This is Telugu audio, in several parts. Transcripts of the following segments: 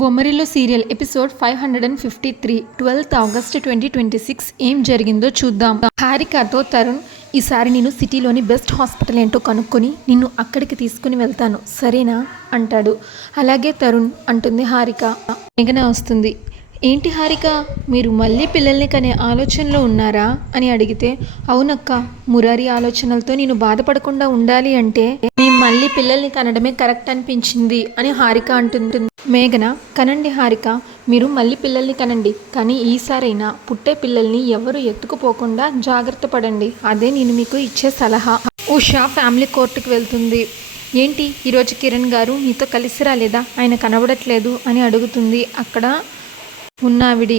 Bommarillu serial episode 553 12th August 2026 ఏం జరిగిందో చూద్దాం. హారికతో తరుణ్, ఈసారి నేను సిటీలోని బెస్ట్ హాస్పిటల్ ఏంటో కనుక్కొని నిన్ను అక్కడికి తీసుకుని వెళ్తాను సరేనా అంటాడు. అలాగే తరుణ్ అంటుంది హారిక. మేఘన వస్తుంది. ఏంటి హారిక, మీరు మళ్ళీ పిల్లల్ని కనే ఆలోచనలో ఉన్నారా అని అడిగితే, అవునక్క, మురారి ఆలోచనలతో నేను బాధపడకుండా ఉండాలి అంటే మేము మళ్ళీ పిల్లల్ని కనడమే కరెక్ట్ అనిపించింది అని హారిక అంటుంది. మేఘన, కనండి హారిక, మీరు మళ్ళీ పిల్లల్ని కనండి, కానీ ఈసారైనా పుట్టే పిల్లల్ని ఎవరు ఎత్తుకుపోకుండా జాగ్రత్త పడండి, అదే నేను మీకు ఇచ్చే సలహా. ఉషా ఫ్యామిలీ కోర్టుకు వెళ్తుంది. ఏంటి ఈరోజు కిరణ్ గారు నీతో కలిసి రాలేదా, ఆయన కనబడట్లేదు అని అడుగుతుంది. అక్కడ ఉన్నావిడి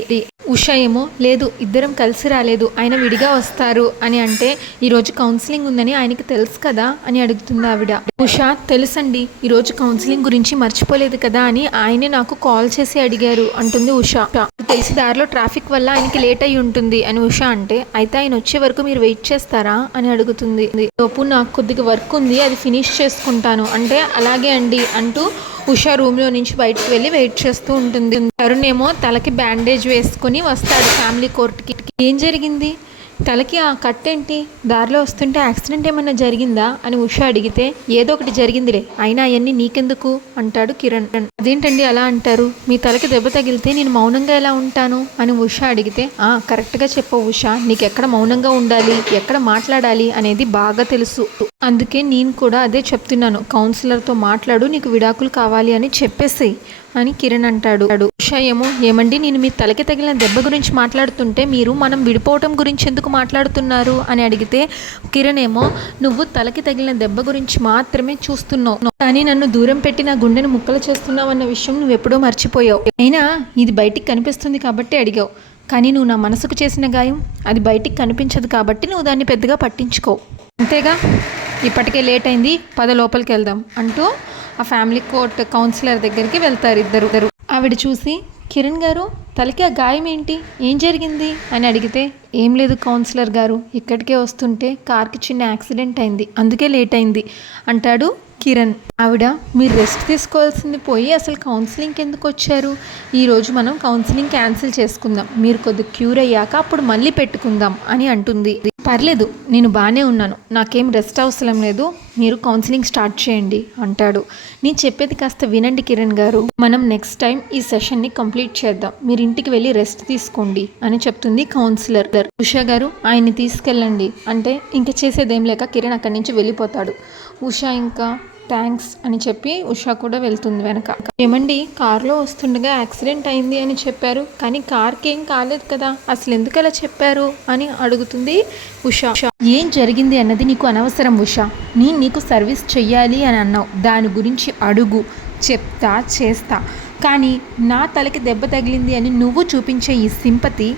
ఉషా ఏమో, లేదు ఇద్దరం కలిసి రాలేదు, ఆయన విడిగా వస్తారు అని అంటే, ఈరోజు కౌన్సిలింగ్ ఉందని ఆయనకి తెలుసు కదా అని అడుగుతుంది ఆవిడ. ఉషా, తెలుసండి, ఈరోజు కౌన్సిలింగ్ గురించి మర్చిపోలేదు కదా అని ఆయనే నాకు కాల్ చేసి అడిగారు అంటుంది ఉషా. తెలిసి దారిలో ట్రాఫిక్ వల్ల ఆయనకి లేట్ అయి ఉంటుంది అని ఉషా అంటే, అయితే ఆయన వచ్చే వరకు మీరు వెయిట్ చేస్తారా అని అడుగుతుంది. లోపు నాకు కొద్దిగా వర్క్ ఉంది, అది ఫినిష్ చేసుకుంటాను అంటే, అలాగే అండి అంటూ ఉషా రూమ్లో నుంచి బయటకు వెళ్ళి వెయిట్ చేస్తూ ఉంటుంది. తరుణ్ ఏమో తలకి బ్యాండేజ్ వేసుకుని వస్తాడు ఫ్యామిలీ కోర్టుకి. ఏం జరిగింది, తలకి ఆ కట్ ఏంటి, దారిలో వస్తుంటే యాక్సిడెంట్ ఏమన్నా జరిగిందా అని ఉషా అడిగితే, ఏదో ఒకటి జరిగిందిలే, అయినా అవన్నీ నీకెందుకు అంటాడు కిరణ్. అదేంటండి అలా అంటారు, మీ తలకి దెబ్బ తగిలితే నేను మౌనంగా ఎలా ఉంటాను అని ఉషా అడిగితే, కరెక్ట్గా చెప్పవు ఉషా, నీకు ఎక్కడ మౌనంగా ఉండాలి, ఎక్కడ మాట్లాడాలి అనేది బాగా తెలుసు, అందుకే నేను కూడా అదే చెప్తున్నాను, కౌన్సిలర్తో మాట్లాడు, నీకు విడాకులు కావాలి అని చెప్పేసేయి అని కిరణ్ అంటాడు. ఉషా ఏమో, ఏమండి, నేను మీ తలకి తగిలిన దెబ్బ గురించి మాట్లాడుతుంటే మీరు మనం విడిపోవటం గురించి ఎందుకు మాట్లాడుతున్నారు అని అడిగితే, కిరణ్ ఏమో, నువ్వు తలకి తగిలిన దెబ్బ గురించి మాత్రమే చూస్తున్నావు, కానీ నన్ను దూరం పెట్టి నా గుండెను ముక్కలు చేస్తున్నావు అన్న విషయం నువ్వు ఎప్పుడో మర్చిపోయావు, అయినా ఇది బయటికి కనిపిస్తుంది కాబట్టి అడిగావు, కానీ నువ్వు నా మనసుకు చేసిన గాయం అది బయటికి కనిపించదు కాబట్టి నువ్వు దాన్ని పెద్దగా పట్టించుకో, అంతేగా, ఇప్పటికే లేట్ అయింది, పద లోపలికి వెళ్దాం అంటూ ఆ ఫ్యామిలీ కోర్ట్ కౌన్సిలర్ దగ్గరికి వెళ్తారు ఇద్దరు. ఆవిడ చూసి, కిరణ్ గారు, తలకి ఆ గాయం ఏంటి, ఏం జరిగింది అని అడిగితే, ఏం లేదు కౌన్సిలర్ గారు, ఇక్కడికే వస్తుంటే కార్కి చిన్న యాక్సిడెంట్ అయింది, అందుకే లేట్ అయింది అంటాడు కిరణ్. ఆవిడ, మీరు రెస్ట్ తీసుకోవాల్సింది పోయి అసలు కౌన్సిలింగ్కి ఎందుకు వచ్చారు, ఈరోజు మనం కౌన్సిలింగ్ క్యాన్సిల్ చేసుకుందాం, మీరు కొద్దిగా క్యూర్ అయ్యాక అప్పుడు మళ్ళీ పెట్టుకుందాం అని అంటుంది. పర్లేదు, నేను బాగానే ఉన్నాను, నాకేం రెస్ట్ అవసరం లేదు, మీరు కౌన్సిలింగ్ స్టార్ట్ చేయండి అంటాడు. నేను చెప్పేది కాస్త వినండి కిరణ్ గారు, మనం నెక్స్ట్ టైం ఈ సెషన్ని కంప్లీట్ చేద్దాం, మీరు ఇంటికి వెళ్ళి రెస్ట్ తీసుకోండి అని చెప్తుంది కౌన్సిలర్. ఉషా గారు, ఆయన్ని తీసుకెళ్ళండి అంటే, ఇంకా చేసేదేం లేక కిరణ్ అక్కడి నుంచి వెళ్ళిపోతాడు. ఉషా ఇంకా థ్యాంక్స్ అని చెప్పి ఉషా కూడా వెళ్తుంది వెనక. ఏమండి, కారులో వస్తుండగా యాక్సిడెంట్ అయింది అని చెప్పారు, కానీ కార్కి ఏం కాలేదు కదా, అసలు ఎందుకు అలా చెప్పారు అని అడుగుతుంది ఉషా. ఏం జరిగింది అన్నది నీకు అనవసరం ఉషా, నేను నీకు సర్వీస్ చెయ్యాలి అని అన్నావు, దాని గురించి అడుగు, చెప్తా చేస్తా, కానీ నా తలకి దెబ్బ తగిలింది అని నువ్వు చూపించే ఈ సింపతి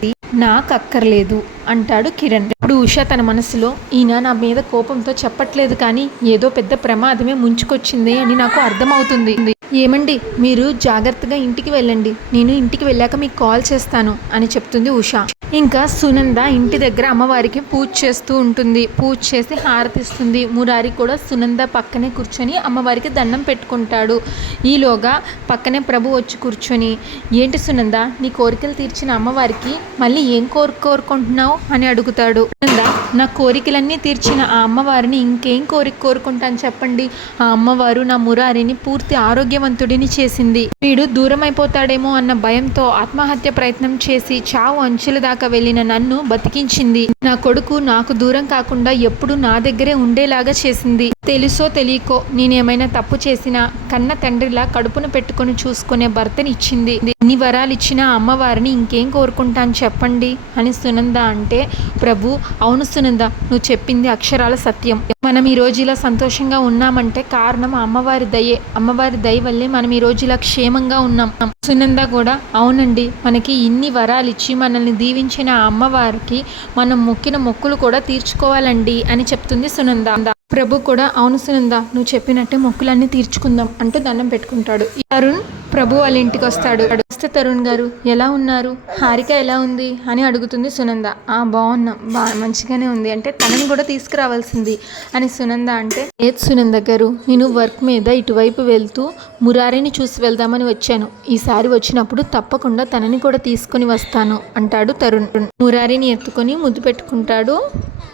నాకు అక్కర్లేదు అంటాడు కిరణ్. ఇప్పుడు ఉషా తన మనసులో, ఈయన నా మీద కోపంతో చెప్పట్లేదు, కానీ ఏదో పెద్ద ప్రమాదమే ముంచుకొచ్చింది అని నాకు అర్థమవుతుంది. ఏమండి, మీరు జాగ్రత్తగా ఇంటికి వెళ్ళండి, నేను ఇంటికి వెళ్ళాక మీకు కాల్ చేస్తాను అని చెప్తుంది ఉషా. ఇంకా సునంద ఇంటి దగ్గర అమ్మవారికి పూజ చేస్తూ ఉంటుంది. పూజ చేసి హారతిస్తుంది. మురారి కూడా సునంద పక్కనే కూర్చొని అమ్మవారికి దండం పెట్టుకుంటాడు. ఈలోగా పక్కనే ప్రభు వచ్చి కూర్చొని, ఏంటి సునంద, నీ కోరికలు తీర్చిన అమ్మవారికి మళ్ళీ ఏం కోరుకుంటున్నావు అని అడుగుతాడు. సునంద, నా కోరికలన్నీ తీర్చిన ఆ అమ్మవారిని ఇంకేం కోరుకుంటాను చెప్పండి, ఆ అమ్మవారు నా మురారిని పూర్తి ఆరోగ్యవంతుడిని చేసింది, వీడు దూరం అయిపోతాడేమో అన్న భయంతో ఆత్మహత్య ప్రయత్నం చేసి చావు అంచుల దాకా వెళ్ళిన నన్ను బతికించింది, నా కొడుకు నాకు దూరం కాకుండా ఎప్పుడు నా దగ్గరే ఉండేలాగా చేసింది, తెలుసో తెలియకో నేనేమైనా తప్పు చేసినా కన్న తండ్రిలా కడుపును పెట్టుకొని చూసుకునే భర్తని ఇచ్చింది, ఇన్ని వరాలు ఇచ్చిన అమ్మవారిని ఇంకేం కోరుకుంటాను చెప్పండి అని సునంద అంటే, ప్రభు, అవును సునంద, నువ్వు చెప్పింది అక్షరాల సత్యం, మనం ఈ రోజు ఇలా సంతోషంగా ఉన్నామంటే కారణం అమ్మవారి దయే, అమ్మవారి దయ వల్లే మనం ఈ రోజు ఇలా క్షేమంగా ఉన్నాం. సునంద కూడా, అవునండి, మనకి ఇన్ని వరాలు ఇచ్చి మనల్ని దీవించిన ఆ అమ్మవారికి మనం మొక్కిన మొక్కులు కూడా తీర్చుకోవాలండి అని చెప్తుంది సునంద. ప్రభు కూడా, అవును సునంద, నువ్వు చెప్పినట్టే మొక్కులన్నీ తీర్చుకుందాం అంటూ దండం పెట్టుకుంటాడు. అరుణ్ ప్రభు వాళ్ళ ఇంటికి వస్తాడు. నమస్తే తరుణ్ గారు, ఎలా ఉన్నారు? హారిక ఎలా ఉంది అని అడుగుతుంది సునంద. బాగున్నాం, మంచిగానే ఉంది అంటే తనని కూడా తీసుకురావాల్సింది అని సునంద అంటే, లేదు సునంద గారు, నేను వర్క్ మీద ఇటువైపు వెళ్తూ మురారిని చూసి వెళ్దామని వచ్చాను. ఈసారి వచ్చినప్పుడు తప్పకుండా తనని కూడా తీసుకొని వస్తాను అంటాడు తరుణ్. మురారిని ఎత్తుకొని ముద్దు పెట్టుకుంటాడు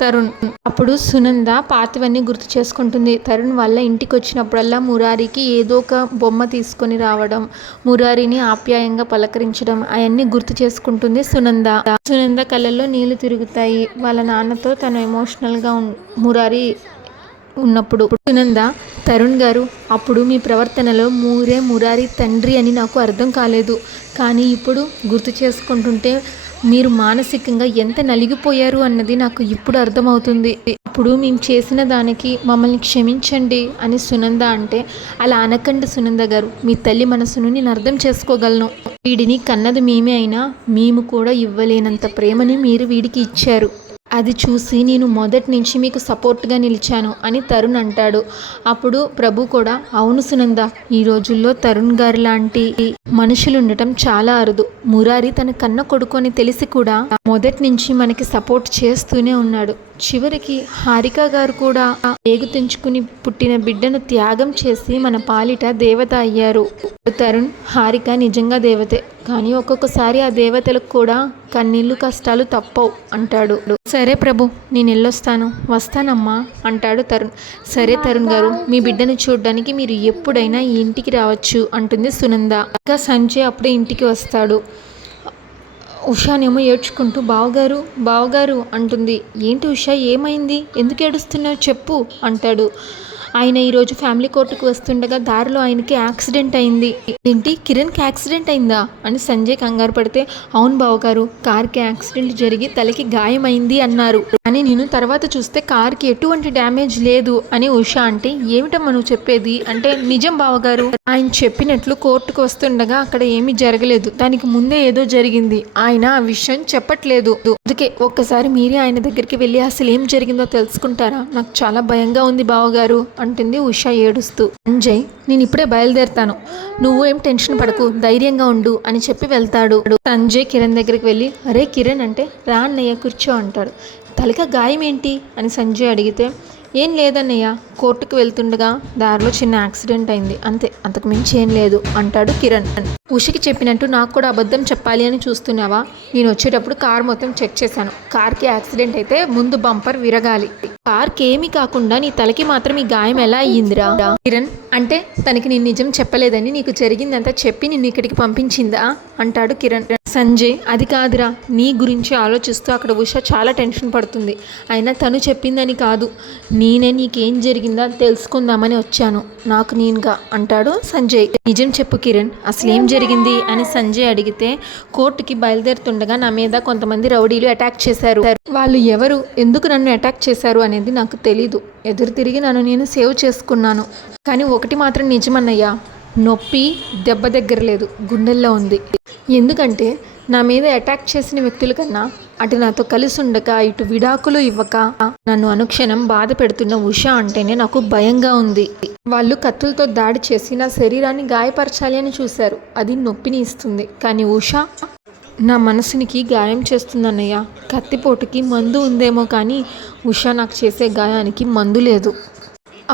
తరుణ్. అప్పుడు సునంద పాతవన్నీ గుర్తు చేసుకుంటుంది. తరుణ్ వాళ్ళ ఇంటికి వచ్చినప్పుడల్లా మురారికి ఏదో ఒక బొమ్మ తీసుకొని రావడం, మురారిని ఆప్యాయంగా పలకరించడం అవన్నీ గుర్తు చేసుకుంటుంది సునంద. సునంద కళ్ళల్లో నీళ్లు తిరుగుతాయి. వాళ్ళ నాన్నతో తను ఎమోషనల్గా మురారి ఉన్నప్పుడు. సునంద, తరుణ్ గారు, అప్పుడు మీ ప్రవర్తనలో మురారి తండ్రి అని నాకు అర్థం కాలేదు, కానీ ఇప్పుడు గుర్తు చేసుకుంటుంటే మీరు మానసికంగా ఎంత నలిగిపోయారు అన్నది నాకు ఇప్పుడు అర్థమవుతుంది. అప్పుడు మేము చేసిన దానికి మమ్మల్ని క్షమించండి అని సునంద అంటే, అలా అనకండి సునంద గారు, మీ తల్లి మనసును నేను అర్థం చేసుకోగలను. వీడిని కన్నది మేమే అయినా మేము కూడా ఇవ్వలేనంత ప్రేమని మీరు వీడికి ఇచ్చారు. అది చూసి నేను మొదటి నుంచి మీకు సపోర్ట్గా నిలిచాను అని తరుణ్ అంటాడు. అప్పుడు ప్రభు కూడా, అవును సునంద, ఈ రోజుల్లో తరుణ్ గారు లాంటి మనుషులు ఉండటం చాలా అరుదు. మురారి తన కన్న కొడుకు అని తెలిసి కూడా మొదటి నుంచి మనకి సపోర్ట్ చేస్తూనే ఉన్నాడు. చివరికి హారిక గారు కూడా ఏగు తెంచుకుని పుట్టిన బిడ్డను త్యాగం చేసి మన పాలిట దేవత అయ్యారు. తరుణ్, హారిక నిజంగా దేవతే, కానీ ఒక్కొక్కసారి ఆ దేవతలకు కూడా కన్నీళ్ళు కష్టాలు తప్పవు అంటాడు. సరే ప్రభు, నేను వెళ్ళొస్తాను, వస్తానమ్మా అంటాడు తరుణ్. సరే తరుణ్ గారు, మీ బిడ్డను చూడడానికి మీరు ఎప్పుడైనా ఈ ఇంటికి రావచ్చు అంటుంది సునంద. ఇంకా సంజయ్ అప్పుడే ఇంటికి వస్తాడు. ఉషానేమో ఏడ్చుకుంటూ బావగారు అంటుంది. ఏంటి ఉషా, ఏమైంది, ఎందుకు ఏడుస్తున్నావు చెప్పు అంటాడు. ఆయన ఈరోజు ఫ్యామిలీ కోర్టుకు వస్తుండగా దారిలో ఆయనకి యాక్సిడెంట్ అయింది. ఏంటి, కిరణ్కి యాక్సిడెంట్ అయిందా అని సంజయ్ కంగారు పడితే, అవును బావగారు, కార్కి యాక్సిడెంట్ జరిగి తలకి గాయమైంది అన్నారు, కానీ నేను తర్వాత చూస్తే కార్కి ఎటువంటి డ్యామేజ్ లేదు అని ఉషా అంటే, ఏమిటమ్మా నువ్వు చెప్పేది అంటే, నిజం బావగారు, ఆయన చెప్పినట్లు కోర్టుకు వస్తుండగా అక్కడ ఏమీ జరగలేదు, దానికి ముందే ఏదో జరిగింది, ఆయన ఆ విషయం చెప్పట్లేదు. అందుకే ఒక్కసారి మీరే ఆయన దగ్గరికి వెళ్ళి అసలు ఏం జరిగిందో తెలుసుకుంటారా, నాకు చాలా భయంగా ఉంది బావగారు అంటుంది ఉషా ఏడుస్తూ. సంజయ్, నేను ఇప్పుడే బయలుదేరుతాను, నువ్వు ఏం టెన్షన్ పడకు, ధైర్యంగా ఉండు అని చెప్పి వెళ్తాడు. సంజయ్ కిరణ్ దగ్గరికి వెళ్ళి, అరే కిరణ్ అంటే, రా అన్నయ్య కూర్చో అంటాడు. తలక గాయం ఏంటి అని సంజయ్ అడిగితే, ఏం లేదన్నయ్య, కోర్టుకు వెళ్తుండగా దారిలో చిన్న యాక్సిడెంట్ అయింది, అంతే, అంతకు మించి ఏం లేదు అంటాడు కిరణ్. ఉషకి చెప్పినట్టు నాకు కూడా అబద్ధం చెప్పాలి అని చూస్తున్నావా? నేను వచ్చేటప్పుడు కార్ మొత్తం చెక్ చేశాను, కార్కి యాక్సిడెంట్ అయితే ముందు బంపర్ విరగాలి, కార్కి ఏమీ కాకుండా నీ తలకి మాత్రం ఈ గాయం ఎలా అయ్యిందిరా? కిరణ్ అంటే, తనకి నేను నిజం చెప్పలేదని నీకు జరిగిందంతా చెప్పి నిన్ను ఇక్కడికి పంపించిందా అంటాడు కిరణ్. సంజయ్, అది కాదురా, నీ గురించి ఆలోచిస్తూ అక్కడ ఉష చాలా టెన్షన్ పడుతుంది, అయినా తను చెప్పిందని కాదు, నేనే నీకేం జరిగిందో అని తెలుసుకుందామని వచ్చాను, నాకు నేనుగా అంటాడు సంజయ్. నిజం చెప్పు కిరణ్, అసలు ఏం జరిగింది అని సంజయ్ అడిగితే, కోర్టుకి బయలుదేరుతుండగా నా మీద కొంతమంది రౌడీలు అటాక్ చేశారు, వాళ్ళు ఎవరు, ఎందుకు నన్ను అటాక్ చేశారు అనేది నాకు తెలీదు, ఎదురు తిరిగి నన్ను నేను సేవ్ చేసుకున్నాను, కానీ ఒకటి మాత్రం నిజమన్నయ్యా, నొప్పి దెబ్బ దగ్గర లేదు, గుండెల్లో ఉంది. ఎందుకంటే నా మీద అటాక్ చేసిన వ్యక్తుల కన్నా అటు నాతో కలిసి ఉండక ఇటు విడాకులు ఇవ్వక నన్ను అనుక్షణం బాధ పెడుతున్న ఉష అంటేనే నాకు భయంగా ఉంది. వాళ్ళు కత్తులతో దాడి చేసి నా శరీరాన్ని గాయపరచాలి అని చూశారు, అది నొప్పిని ఇస్తుంది, కానీ ఉష నా మనసునికి గాయం చేస్తుందన్నయ్య, కత్తిపోటుకి మందు ఉందేమో కానీ ఉష నాకు చేసే గాయానికి మందు లేదు.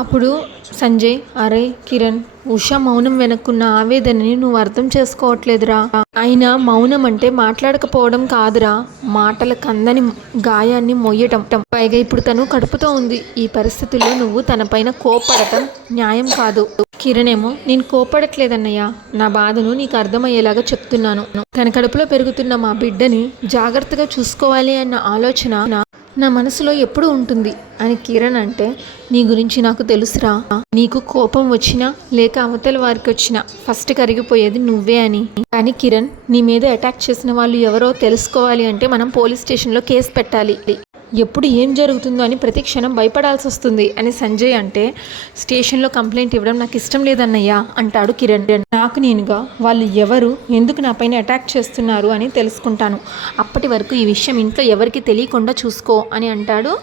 అప్పుడు సంజయ్, అరే కిరణ్, ఉష మౌనం వెనక్కున్న ఆవేదనని నువ్వు అర్థం చేసుకోవట్లేదురా, అయినా మౌనం అంటే మాట్లాడకపోవడం కాదురా, మాటల కందని గాయాన్ని మొయ్యటం, పైగా ఇప్పుడు తను కడుపుతో ఉంది, ఈ పరిస్థితుల్లో నువ్వు తనపైన కోపడటం న్యాయం కాదు. కిరణ్ ఏమో, నేను కోపడట్లేదన్నయ్య, నా బాధను నీకు అర్థమయ్యేలాగా చెప్తున్నాను, తన కడుపులో పెరుగుతున్న మా బిడ్డని జాగ్రత్తగా చూసుకోవాలి అన్న ఆలోచన నా మనసులో ఎప్పుడు ఉంటుంది అని కిరణ్ అంటే, నీ గురించి నాకు తెలుసురా, నీకు కోపం వచ్చినా లేక అవతల వారికి వచ్చినా ఫస్ట్ కరిగిపోయేది నువ్వే అని, కానీ కిరణ్, నీ మీద అటాక్ చేసిన వాళ్ళు ఎవరో తెలుసుకోవాలి అంటే మనం పోలీస్ స్టేషన్లో కేసు పెట్టాలి, ఎప్పుడు ఏం జరుగుతుందో అని ప్రతి క్షణం భయపడాల్సి వస్తుంది అని సంజయ్ అంటే, స్టేషన్లో కంప్లైంట్ ఇవ్వడం నాకు ఇష్టం లేదన్నయ్యా అంటాడు కిరణ్. నాకు నేనుగా వాళ్ళు ఎవరు, ఎందుకు నా పైన అటాక్ చేస్తున్నారు అని తెలుసుకుంటాను, అప్పటి వరకు ఈ విషయం ఇంట్లో ఎవరికి తెలియకుండా చూసుకో అని అంటాడు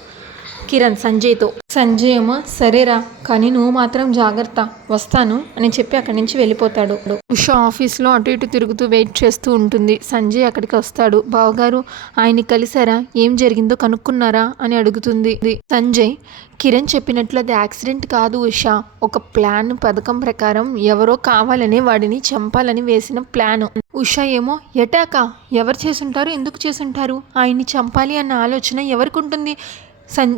కిరణ్ సంజయ్తో. సంజయ్ ఏమో సరేరా కానీ నువ్వు మాత్రం జాగ్రత్త, వస్తాను అని చెప్పి అక్కడి నుంచి వెళ్ళిపోతాడు. ఉషా ఆఫీస్లో అటు ఇటు తిరుగుతూ వెయిట్ చేస్తూ ఉంటుంది. సంజయ్ అక్కడికి వస్తాడు. బావగారు ఆయన్ని కలిసారా, ఏం జరిగిందో కనుక్కున్నారా అని అడుగుతుంది. సంజయ్ కిరణ్ చెప్పినట్లు అది యాక్సిడెంట్ కాదు ఉషా, ఒక ప్లాన్ పథకం ప్రకారం ఎవరో కావాలనే వాడిని చంపాలని వేసిన ప్లాన్. ఉషా ఏమో ఎటాకా, ఎవరు చేసుంటారు, ఎందుకు చేసుంటారు, ఆయన్ని చంపాలి అన్న ఆలోచన ఎవరికి ఉంటుంది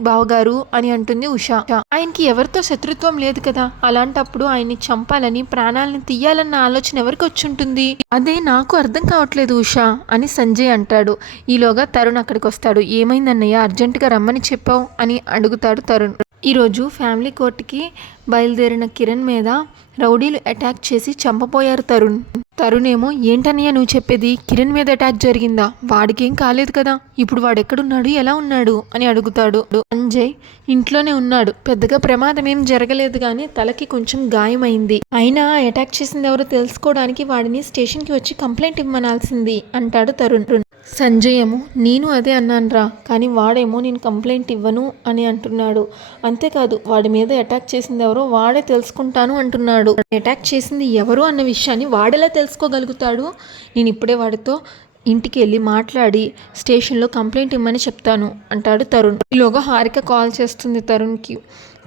బావగారు అని అంటుంది ఉషా. ఆయనకి ఎవరితో శత్రుత్వం లేదు కదా, అలాంటప్పుడు ఆయన్ని చంపాలని ప్రాణాలను తీయాలన్న ఆలోచన ఎవరికి వచ్చి ఉంటుంది, అదే నాకు అర్థం కావట్లేదు ఉషా అని సంజయ్ అంటాడు. ఈలోగా తరుణ్ అక్కడికి వస్తాడు. ఏమైందన్నయ్య, అర్జెంటుగా రమ్మని చెప్పావు అని అడుగుతాడు తరుణ్. ఈరోజు ఫ్యామిలీ కోర్టుకి బయలుదేరిన కిరణ్ మీద రౌడీలు అటాక్ చేసి చంపపోయారు తరుణ్ ఏమో ఏంటన్నయ్య నువ్వు చెప్పేది, కిరణ్ మీద అటాక్ జరిగిందా, వాడికేం కాలేదు కదా, ఇప్పుడు వాడు ఎక్కడున్నాడు, ఎలా ఉన్నాడు అని అడుగుతాడు. సంజయ్ ఇంట్లోనే ఉన్నాడు, పెద్దగా ప్రమాదం ఏం జరగలేదు కానీ తలకి కొంచెం గాయమైంది, అయినా అటాక్ చేసింది ఎవరో తెలుసుకోవడానికి వాడిని స్టేషన్కి వచ్చి కంప్లైంట్ ఇవ్వనాల్సింది అంటాడు తరుణ్. సంజయ్ ఏమో నేను అదే అన్నానురా, కానీ వాడేమో నేను కంప్లైంట్ ఇవ్వను అని అంటున్నాడు. అంతేకాదు వాడి మీద అటాక్ చేసింది ఎవరో వాడే తెలుసుకుంటాను అంటున్నాడు. అటాక్ చేసింది ఎవరు అన్న విషయాన్ని వాడెలా తెలుసుకోగలుగుతాడు, నేను ఇప్పుడే వాడితో ఇంటికి వెళ్ళి మాట్లాడి స్టేషన్లో కంప్లైంట్ ఇవ్వమని చెప్తాను అంటాడు తరుణ్. ఈలోగా హారిక కాల్ చేస్తుంది తరుణ్కి.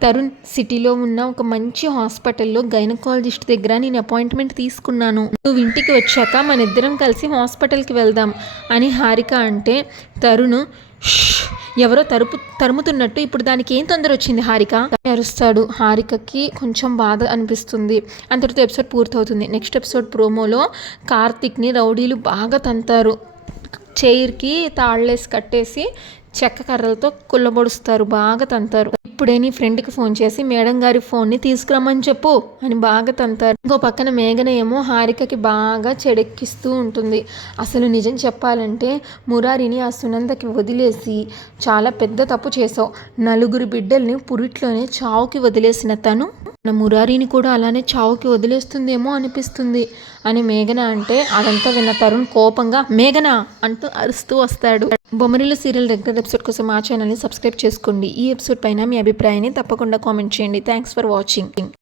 తరుణ్ సిటీలో ఉన్న ఒక మంచి హాస్పిటల్లో గైనకాలజిస్ట్ దగ్గర నేను అపాయింట్మెంట్ తీసుకున్నాను, నువ్వు ఇంటికి వచ్చాక మన ఇద్దరం కలిసి హాస్పిటల్కి వెళ్దాం అని హారిక అంటే తరుణ్ ఎవరో తరుముతున్నట్టు ఇప్పుడు దానికి ఏం తొందర వచ్చింది హారిక అరుస్తాడు. హారికకి కొంచెం బాధ అనిపిస్తుంది. అంతటితో ఎపిసోడ్ పూర్తవుతుంది. నెక్స్ట్ ఎపిసోడ్ ప్రోమోలో కార్తిక్ని రౌడీలు బాగా తంతారు, చైర్కి తాళ్ళేసి కట్టేసి చెక్క కర్రలతో కుల్లబొడుస్తారు, బాగా తంతారు. ఇప్పుడే నీ ఫ్రెండ్కి ఫోన్ చేసి మేడం గారి ఫోన్ని తీసుకురమ్మని చెప్పు అని బాగా తంతారు. ఇంకో పక్కన మేఘన ఏమో హారికకి బాగా చెడెక్కిస్తూ ఉంటుంది. అసలు నిజం చెప్పాలంటే మురారిని ఆ సునందకి వదిలేసి చాలా పెద్ద తప్పు చేసావు, 4 బిడ్డల్ని పురిట్లోనే చావుకి వదిలేసిన తను మన మురారిని కూడా అలానే చావుకి వదిలేస్తుందేమో అనిపిస్తుంది అని మేఘన అంటే అదంతా విన్న తరుణ్ కోపంగా మేఘన అంటూ అరుస్తూ వస్తాడు. బొమ్మరిల్లు సీరియల్ రెగ్యులర్ ఎపిసోడ్ కోసం మా ఛానల్ని సబ్స్క్రైబ్ చేసుకోండి. ఈ ఎపిసోడ్ పైన మీ అభిప్రాయాన్ని తప్పకుండా కామెంట్ చేయండి. Thanks for watching.